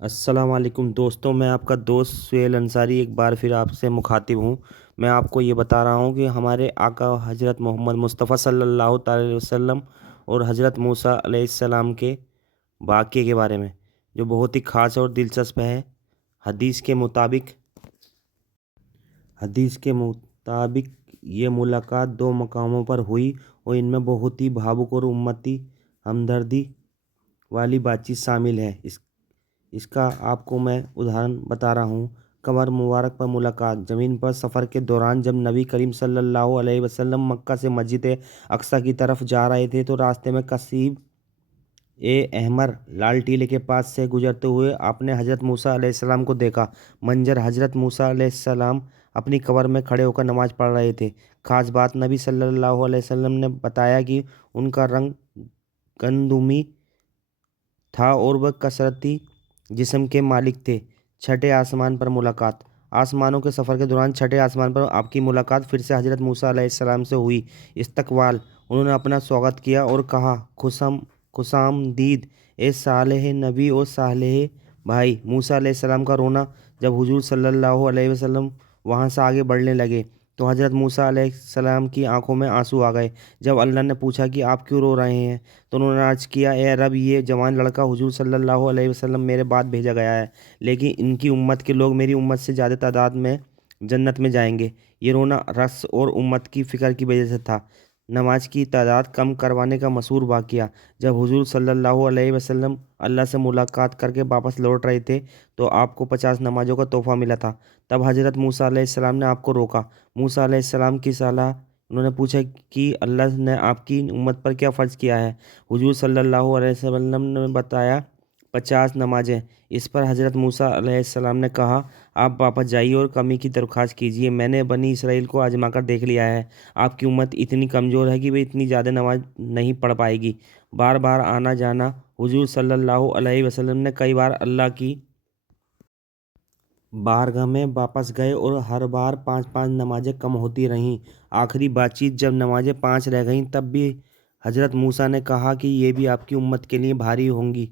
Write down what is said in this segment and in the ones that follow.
السلام علیکم دوستوں، میں آپ کا دوست سہیل انصاری ایک بار پھر آپ سے مخاطب ہوں۔ میں آپ کو یہ بتا رہا ہوں کہ ہمارے آقا حضرت محمد مصطفیٰ صلی اللہ تعالی علیہ وسلم اور حضرت موسیٰ علیہ السلام کے واقعے کے بارے میں، جو بہت ہی خاص اور دلچسپ ہے۔ حدیث کے مطابق یہ ملاقات دو مقاموں پر ہوئی اور ان میں بہت ہی بھاوک اور امتی ہمدردی والی بات چیت شامل ہے۔ اس کا آپ کو میں ادھارن بتا رہا ہوں۔ قمر مبارک پر ملاقات۔ زمین پر سفر کے دوران جب نبی کریم صلی اللہ علیہ وسلم مکہ سے مسجد اقصیٰ کی طرف جا رہے تھے تو راستے میں کثیب احمر لال ٹیلے کے پاس سے گزرتے ہوئے آپ نے حضرت موسیٰ علیہ السلام کو دیکھا۔ منظر: حضرت موسیٰ علیہ السلام اپنی قبر میں کھڑے ہو کر نماز پڑھ رہے تھے۔ خاص بات: نبی صلی اللہ علیہ وسلم نے بتایا کہ ان کا رنگ گندمی تھا اور وہ کثرتی جسم کے مالک تھے۔ چھٹے آسمان پر ملاقات۔ آسمانوں کے سفر کے دوران چھٹے آسمان پر آپ کی ملاقات پھر سے حضرت موسیٰ علیہ السلام سے ہوئی۔ استقبال: انہوں نے اپنا سواگت کیا اور کہا، خوش آمدید اے صالح نبی اور صالح بھائی۔ موسیٰ علیہ السلام کا رونا۔ جب حضور صلی اللہ علیہ وسلم وہاں سے آگے بڑھنے لگے تو حضرت موسیٰ علیہ السلام کی آنکھوں میں آنسو آ گئے۔ جب اللہ نے پوچھا کہ آپ کیوں رو رہے ہیں تو انہوں نے عرض کیا، اے رب، یہ جوان لڑکا حضور صلی اللہ علیہ وسلم میرے بعد بھیجا گیا ہے، لیکن ان کی امت کے لوگ میری امت سے زیادہ تعداد میں جنت میں جائیں گے۔ یہ رونا رس اور امت کی فکر کی وجہ سے تھا۔ نماز کی تعداد کم کروانے کا مشہور واقعہ۔ جب حضور صلی اللہ علیہ وسلم اللہ سے ملاقات کر کے واپس لوٹ رہے تھے تو آپ کو 50 نمازوں کا تحفہ ملا تھا۔ تب حضرت موسیٰ علیہ السلام نے آپ کو روکا۔ موسیٰ علیہ السلام کی صلاح: انہوں نے پوچھا کہ اللہ نے آپ کی امت پر کیا فرض کیا ہے؟ حضور صلی اللہ علیہ وسلم نے بتایا، 50 نمازیں۔ اس پر حضرت موسیٰ علیہ السلام نے کہا، آپ واپس جائیے اور کمی کی درخواست کیجیے۔ میں نے بنی اسرائیل کو آزما کر دیکھ لیا ہے۔ آپ کی امت اتنی کمزور ہے کہ وہ اتنی زیادہ نماز نہیں پڑھ پائے گی۔ بار بار آنا جانا۔ حضور صلی اللہ علیہ وسلم نے کئی بار اللہ کی بارگاہ میں واپس گئے اور ہر بار 5 نمازیں کم ہوتی رہیں۔ آخری بات چیت: جب نمازیں 5 رہ گئیں تب بھی حضرت موسیٰ نے کہا کہ یہ بھی آپ کی امت کے لیے بھاری ہوں گی،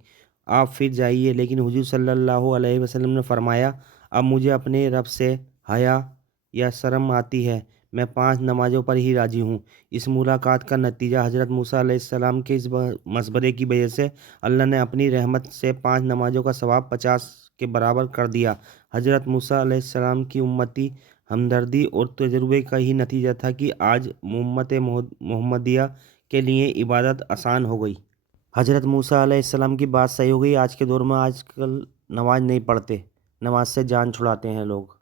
آپ پھر جائیے۔ لیکن حضور صلی اللہ علیہ وسلم نے فرمایا، اب مجھے اپنے رب سے حیا یا شرم آتی ہے، میں 5 نمازوں پر ہی راضی ہوں۔ اس ملاقات کا نتیجہ: حضرت موسیٰ علیہ السلام کے اس مشورے کی وجہ سے اللہ نے اپنی رحمت سے 5 نمازوں کا ثواب 50 کے برابر کر دیا۔ حضرت موسیٰ علیہ السلام کی امتی ہمدردی اور تجربے کا ہی نتیجہ تھا کہ آج امت محمدیہ کے لیے عبادت آسان ہو گئی۔ حضرت موسیٰ علیہ السلام کی بات صحیح ہو گئی۔ آج کے دور میں آج کل نماز نہیں پڑھتے، نماز سے جان چھڑاتے ہیں لوگ۔